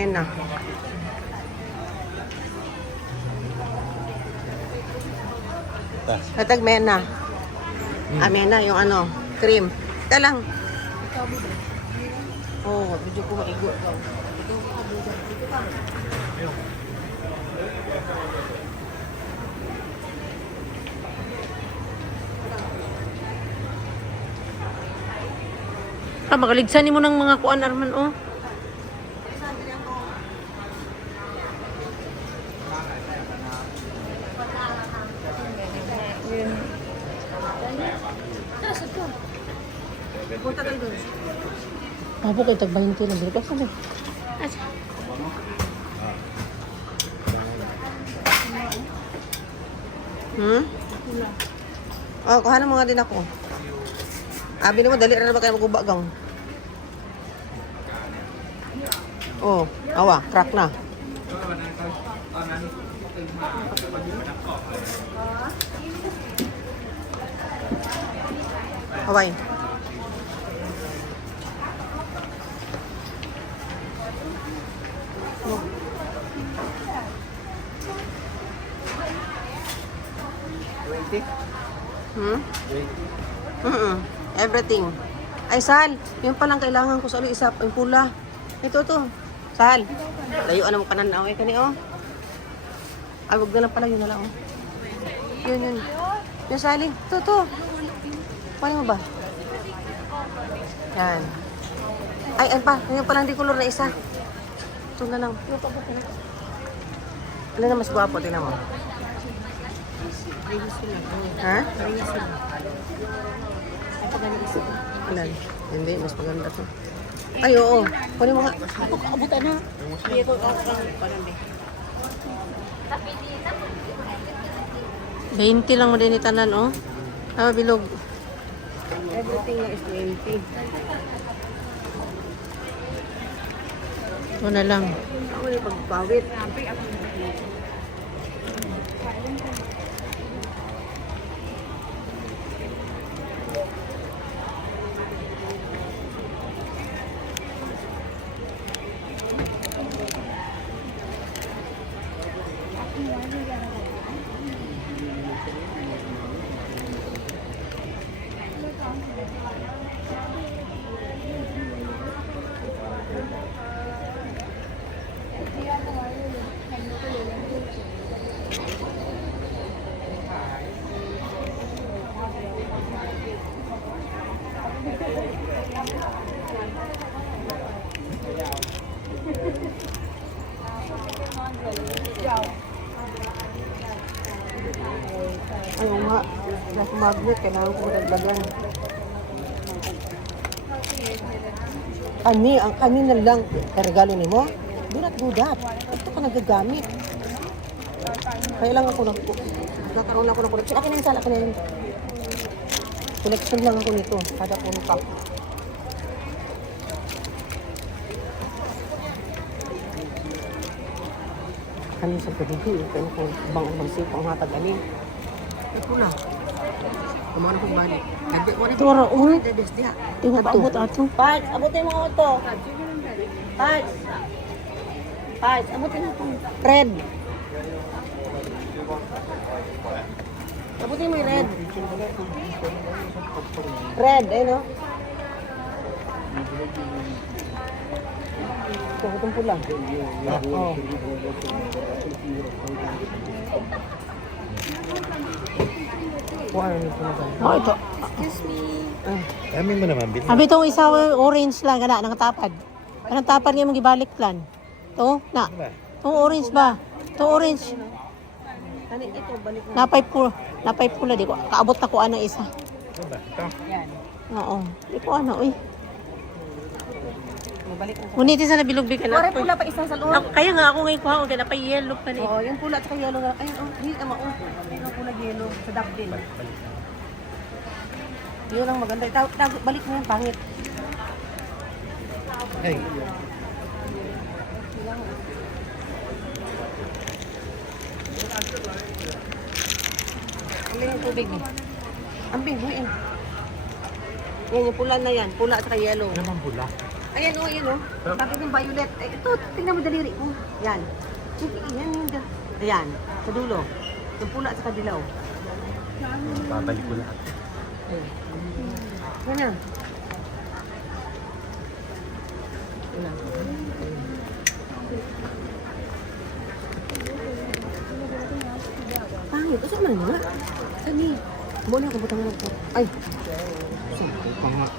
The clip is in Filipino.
Mena. Hatag mena. Mena, yung ano, cream. Ika lang. Oh, medyo ko maigot. Magaligsan mo ng mga kuan Arman, oh. Punta kayo doon. Mabo kayo tag 20 lang. Dito ka ba? Oh, kuha mo nga din ako. Abi mo, dali na ba kayo magubagang? Oh, awa, crack na. Haway. Everything. Ay, Sal, yun palang kailangan ko sa isa, yung pula. Ito to. Sal, layuan mo kanan na. Okay, kani, oh. Ay, wag na lang pala, yun na lang, oh. Yun. Yung saling. Ito. Paano mo ba? Yan. Ay, yun palang di color na isa. Ito na lang. Ano na mas guwapo, tingnan mo. Ha? Alan? Hindi, mas maganda to. Ay, oo. Kunin mo nga. Ako, kaabutan na. Hindi ko parang 20 lang mo din itanan, oh. Bilog. Everything na is 20. Ito na lang. Ako yung pagpawit. Ayaw nga, nasa magnet, kailangan ko magdagdagan. Ang kanina lang, regalo ni mo, do not do that. Ito ka nagagamit. Kailangan ko nagkaroon lang ako ng collection. Akin na yung sala, akin na yun. Collection lang ako nito, kada puno pa. Kani sa pagiging, kaya ko bang magsip ang hatag amin. Ito na. Kumana kong balik. Tura, uy. Tingnan paabot ato. Parts, abutin mo ito. Parts, abutin mo ito. Red. Abutin mo yung red. Red, eh no? Ito, itong pula. Oo. Oh, ito. Excuse me. Amin mo naman, bin. Abi itong isa orange lang, kana, nang tapad. Anong tapad ngayon mong gibalik plan? Ito, na. Itong orange ba? Itong orange. Napay pula, di ko. Kaabot na ko ang isa. Ito ba? Ito? Oo. Di ko uy. Ngunit isa na bilog-big ka na. Pula pa isa sa loob. Kaya nga ako ngayon kuha ko, kaya napay yellow pa ni. Oh, yung pula at saka yellow nga. Ayun, hindi ka mao. Yung pula yellow sa duckbill. Yun ang maganda. Balik mo yan, pangit. Hey. Ano yung tubig eh? Ang big, yan yung pula na yan. Pula at saka yellow. Ano bang pula? Ayan o, ayan o. Sabi ng violet. Eh, ito, tingnan mo daliri ko. Yan. Yan, yan. Ayan, sa dulo. Yung pula sa kadilaw. Babalik ko lahat. Ayan. Yan na. Yan na. Pangit. Asa man nga? Kani. Muna ka butang mo. Ay. Saan?